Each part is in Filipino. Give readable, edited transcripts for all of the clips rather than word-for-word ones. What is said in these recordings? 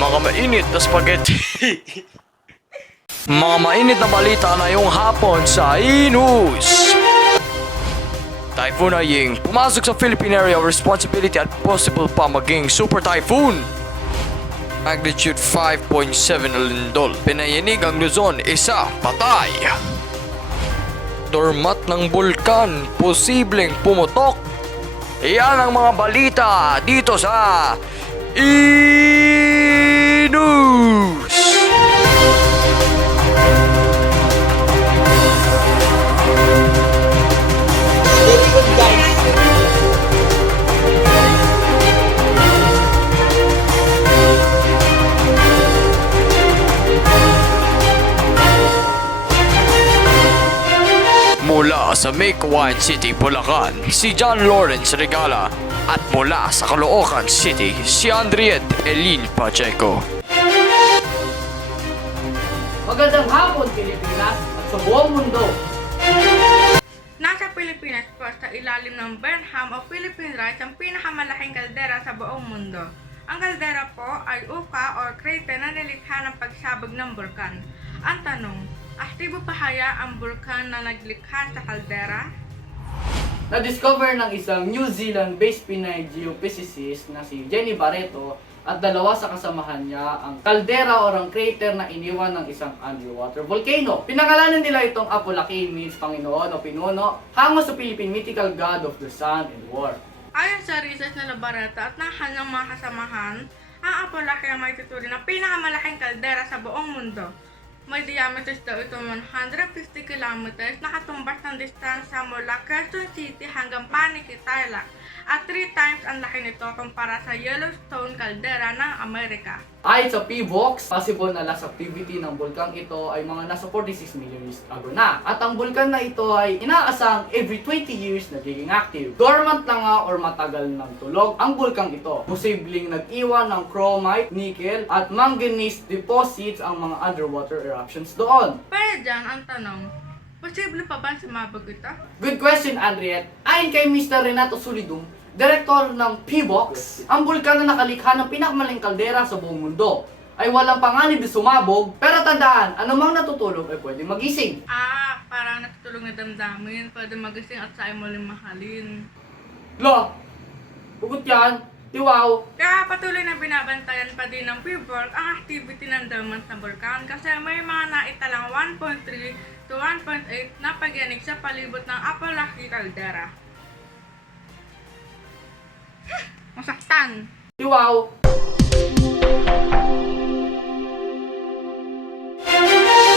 Mga mainit na spaghetti. Mga mainit na balita na yung hapon sa E-News. Typhoon Haiyan pumasok sa Philippine Area of Responsibility at possible pa maging super typhoon. Magnitude 5.7 lindol. Pinayanig ang Luzon, isa patay. Dormat ng bulkan, posibleng pumutok. Iyan ang mga balita dito sa E-News. Very good, guys. Mula sa Make Wine City, Bulacan, si John Lawrence Regala. At mula sa Caloocan City, si Andriette Elin Pacheco. Magandang hapon, Pilipinas at sa buong mundo. Nasa Pilipinas po sa ilalim ng Burnham o Philippine Rice ang pinakamalaking kaldera sa buong mundo. Ang kaldera po ay uka o crater na nilikha ng pagsabog ng bulkan. Ang tanong, aktibo pa kaya ang bulkan na naglikha sa kaldera? Na-discover ng isang New Zealand-based Pinay geophysicist na si Jenny Barreto at dalawa sa kasamahan niya ang kaldera o ang crater na iniwan ng isang underwater volcano. Pinangalanan nila itong Apolaki, means Panginoon o Pinuno, hango sa Philippine mythical god of the sun and war. Ayon sa research na Barreto at ng kanyang mga kasamahan, ang Apolaki ang may tuturing na pinakamalaking kaldera sa buong mundo. May diameters daw ito 150 kilometers, nakatumbas ng distansya mula Quezon City hanggang Paniqui, Tarlac, at 3 times ang laki nito kumpara sa Yellowstone Caldera ng Amerika. Ayon sa PBOX, possible na last activity ng bulkang ito ay mga nasa 46 million years ago na. At ang bulkan na ito ay inaasang every 20 years nagiging active. Dormant na nga or matagal ng tulog ang bulkang ito. Posibleng nag-iwan ng chromite, nickel at manganese deposits ang mga underwater eruptions doon. Pero dyan ang tanong, posible pa ba sumabog ito? Good question, Andriette. Ayon kay Mr. Renato Solidum, Direktor ng PBOX, ang bulkan na nakalikha ng pinakamalaking kaldera sa buong mundo ay walang panganib na sumabog, pero tandaan, anumang natutulog ay pwede magising. Parang natutulog na damdamin, pwede magising at sa'yo muling mahalin. Lo, bugot yan, tiwaw. Kaya patuloy na binabantayan pa din ng PBOX ang activity ng dormant na bulkan kasi may mga naitalang 1.3 to 1.8 na pagyanig sa palibot ng Apolaki Caldera. Masaktan! Tiwaw.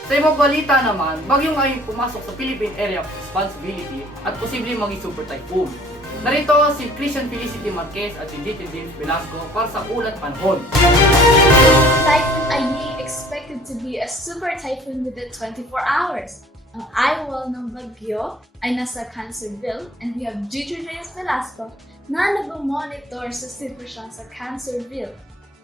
Sa ibang balita naman, bagyong Haiyan pumasok sa Philippine Area of Responsibility at posibleng maging super typhoon. Narito si Christian Felicity Marquez at si Dito James Velasco para sa ulat panahon. Typhoon Haiyan expected to be a super typhoon within 24 hours. Ang eyewall ng bagyo ay nasa Cancerville and we have Dito James Velasco na nag-monitor sa sitwasyon sa Cancerville.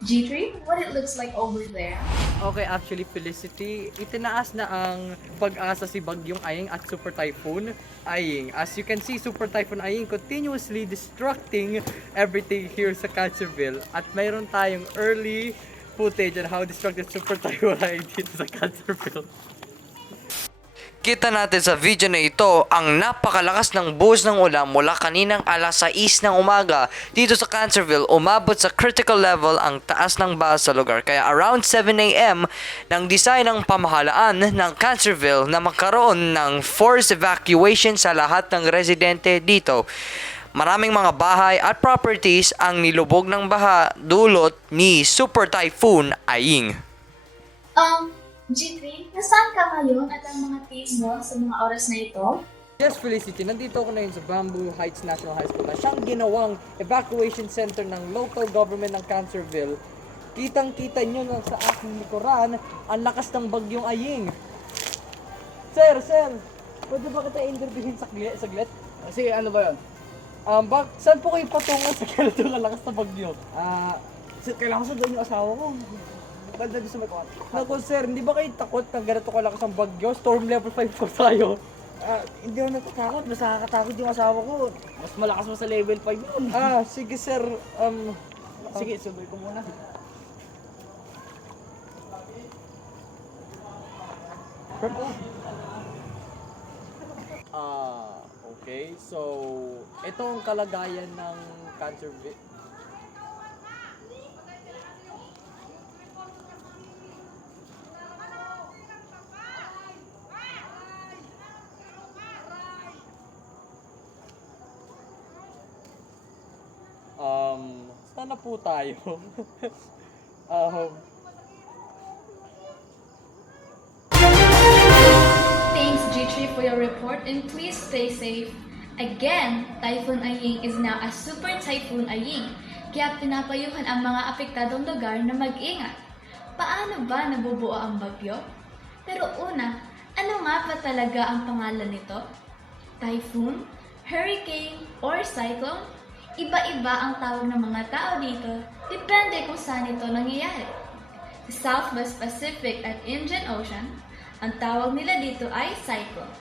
G3, what it looks like over there? Okay, actually Felicity, itinaas na ang pag-asa si Bagyong Haiyan at Super Typhoon Haiyan. As you can see, Super Typhoon Haiyan continuously destructing everything here sa Cancerville. At mayroon tayong early footage on how destructive Super Typhoon Haiyan dito sa Cancerville. Kita natin sa video na ito ang napakalakas ng buhos ng ulan mula kaninang alas 6 ng umaga dito sa Cancerville. Umabot sa critical level ang taas ng baha sa lugar. Kaya around 7 a.m. nang design ng pamahalaan ng Cancerville na magkaroon ng forced evacuation sa lahat ng residente dito. Maraming mga bahay at properties ang nilubog ng baha dulot ni Super Typhoon Haiyan. G3, nasaan ka ngayon at ang mga team mo sa mga oras na ito? Yes, Felicity, nandito ako na yun sa Bamboo Heights National High School na siyang ginawang evacuation center ng local government ng Cancerville. Kitang-kita nyo na sa aking likuran ang lakas ng Bagyong Haiyan. Sir, pwede ba kita interviewin saglit? Sige, ano ba yun? Saan po kayo patungo sa ganito ang lakas ng bagyo? Kailangan ko sundan yung asawa ko. Banda doon sa may kwarto. Naku sir, hindi ba kayo takot na ganito kalakas ang bagyo? Storm level 5 po tayo. Hindi ako natatakot. Mas nakakatakot yung asawa ko. Mas malakas mo sa level 5 yun. Sige sir, Sige, suboy ko muna. Okay. So, ito ang kalagayan ng Cancerville. Sana po tayo. um, Thanks, G3, for your report, and please stay safe. Again, Typhoon Aying is now a Super Typhoon Aying, kaya pinapayuhan ang mga apektadong lugar na mag-ingat. Paano ba nabubuo ang bagyo? Pero una, ano nga ba talaga ang pangalan nito? Typhoon, hurricane, or cyclone? Iba-iba ang tawag ng mga tao dito, depende kung saan ito nangyayari. Sa Southwest Pacific at Indian Ocean, ang tawag nila dito ay cyclone.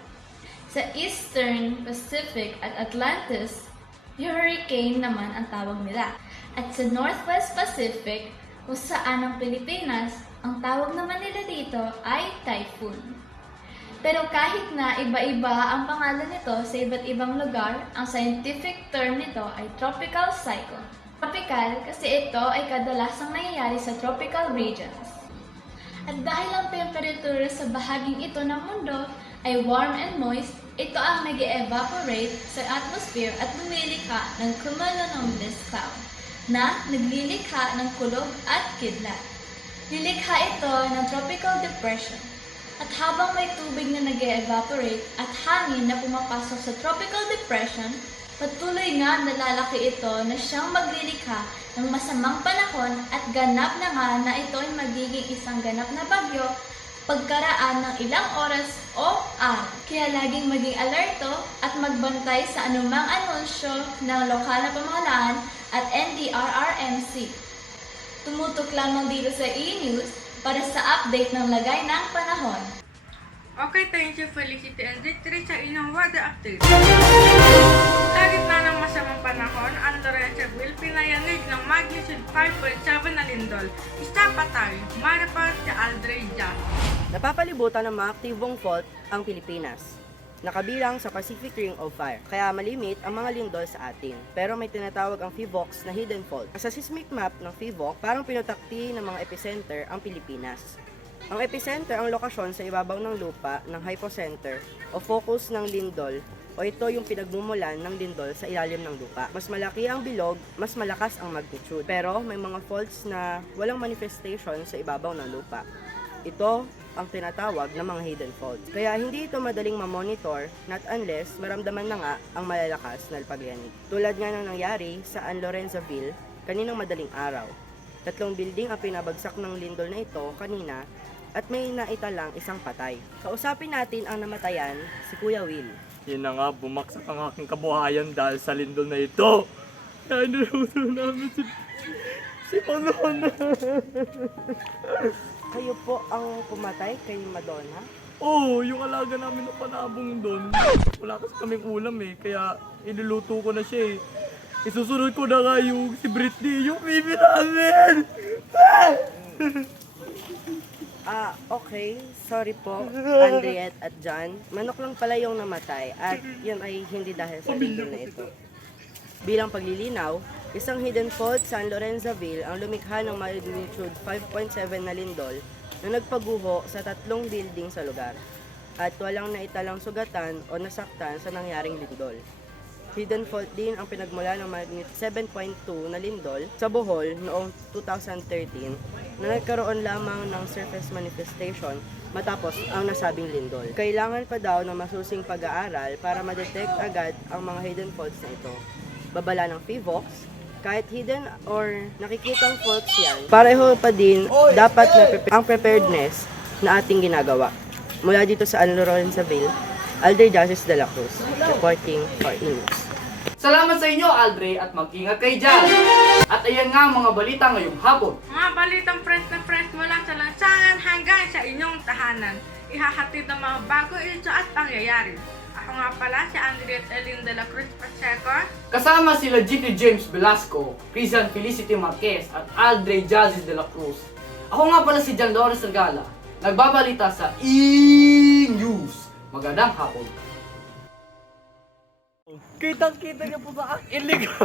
Sa Eastern Pacific at Atlantis, hurricane naman ang tawag nila. At sa Northwest Pacific, kung saan ang Pilipinas, ang tawag naman nila dito ay typhoon. Pero kahit na iba-iba ang pangalan nito sa iba't ibang lugar, ang scientific term nito ay tropical cyclone. Tropical kasi ito ay kadalasang nangyayari sa tropical regions. At dahil ang temperatura sa bahaging ito ng mundo ay warm and moist, ito ang nag-evaporate sa atmosphere at lumilikha ng cumulonimbus cloud na naglilikha ng kulog at kidlat. Lilikha ito ng tropical depression. At habang may tubig na nag-evaporate at hangin na pumapasok sa tropical depression, patuloy nga nalalaki ito na siyang maglilikha ng masamang panahon at ganap na nga na ito ay magiging isang ganap na bagyo pagkaraan ng ilang oras o araw. Kaya laging maging alerto at magbantay sa anumang anunsyo ng lokal na pamahalaan at NDRRMC. Tumutok lamang dito sa E-News para sa update ng lagay ng panahon. Okay, thank you Felicity and Victory sa inyong weather update. Sa gitna ng masamang panahon, ang Lorenzaville pinayanig ng magnitude 5.7 na lindol. Isa pa tayo, marapal si Aldrey Jazz. Napapalibutan ng mga aktibong fault ang Pilipinas, nakabilang sa Pacific Ring of Fire, kaya malimit ang mga lindol sa atin. Pero may tinatawag ang PHIVOLCS na hidden fault. Sa seismic map ng PHIVOLCS, parang pinutakti ng mga epicenter ang Pilipinas. Ang epicenter ang lokasyon sa ibabaw ng lupa ng hypocenter o focus ng lindol, o ito yung pinagmumulan ng lindol sa ilalim ng lupa. Mas malaki ang bilog, mas malakas ang magnitude. Pero may mga faults na walang manifestation sa ibabaw ng lupa. Ito ang tinatawag na mga hidden faults. Kaya hindi ito madaling ma-monitor not unless maramdaman na nga ang malalakas na pagyanig. Tulad nga ng nangyari sa Lorenzaville kaninang madaling araw. 3 building ang pinabagsak ng lindol na ito kanina at may naitalang isang patay. Kausapin natin ang namatayan, si Kuya Will. Yun na nga, bumaksak ang aking kabuhayan dahil sa lindol na ito. Kaya niluto namin si Madonna. Kayo po ang pumatay kay Madonna? Oo, yung alaga namin na panabong doon. Wala kasi kaming ulam kaya inuluto ko na siya Isusunod ko na nga yung si Britney, yung baby namin! Okay. Sorry po, Andriette at John. Manok lang pala yung namatay at yun ay hindi dahil sa lindol na ito. Bilang paglilinaw, isang hidden fault sa San Lorenzaville ang lumikha ng magnitude 5.7 na lindol na nagpaguho sa 3 building sa lugar at walang naitalang sugatan o nasaktan sa nangyaring lindol. Hidden fault din ang pinagmula ng magnitude 7.2 na lindol sa Bohol noong 2013 na nagkaroon lamang ng surface manifestation matapos ang nasabing lindol. Kailangan pa daw ng masusing pag-aaral para ma-detect agad ang mga hidden faults na ito. Babala ng PHIVOLCS, kahit hidden or nakikitang faults yan, pareho pa din dapat na ang preparedness na ating ginagawa. Mula dito sa Lorenzaville, Aldrey Jazz de la Cruz, reporting for E-News. Salamat sa inyo, Aldrey, at mag-ingat kayo dyan. At ayan nga ang mga balita ngayong hapon. Mga balitang fresh na fresh mula sa lansangan hanggang sa inyong tahanan. Ihahatid ng mga bagong isyu at pangyayari. Ako nga pala si Andriette Elin de la Cruz Pacheco. Kasama sila G.T. James Velasco, Christian Felicity Marquez, at Aldrey Jazz de la Cruz. Ako nga pala si John Lawrence Regala, nagbabalita sa E-News. Magandang hapon. Kitang-kita niyo po ba ang illegal?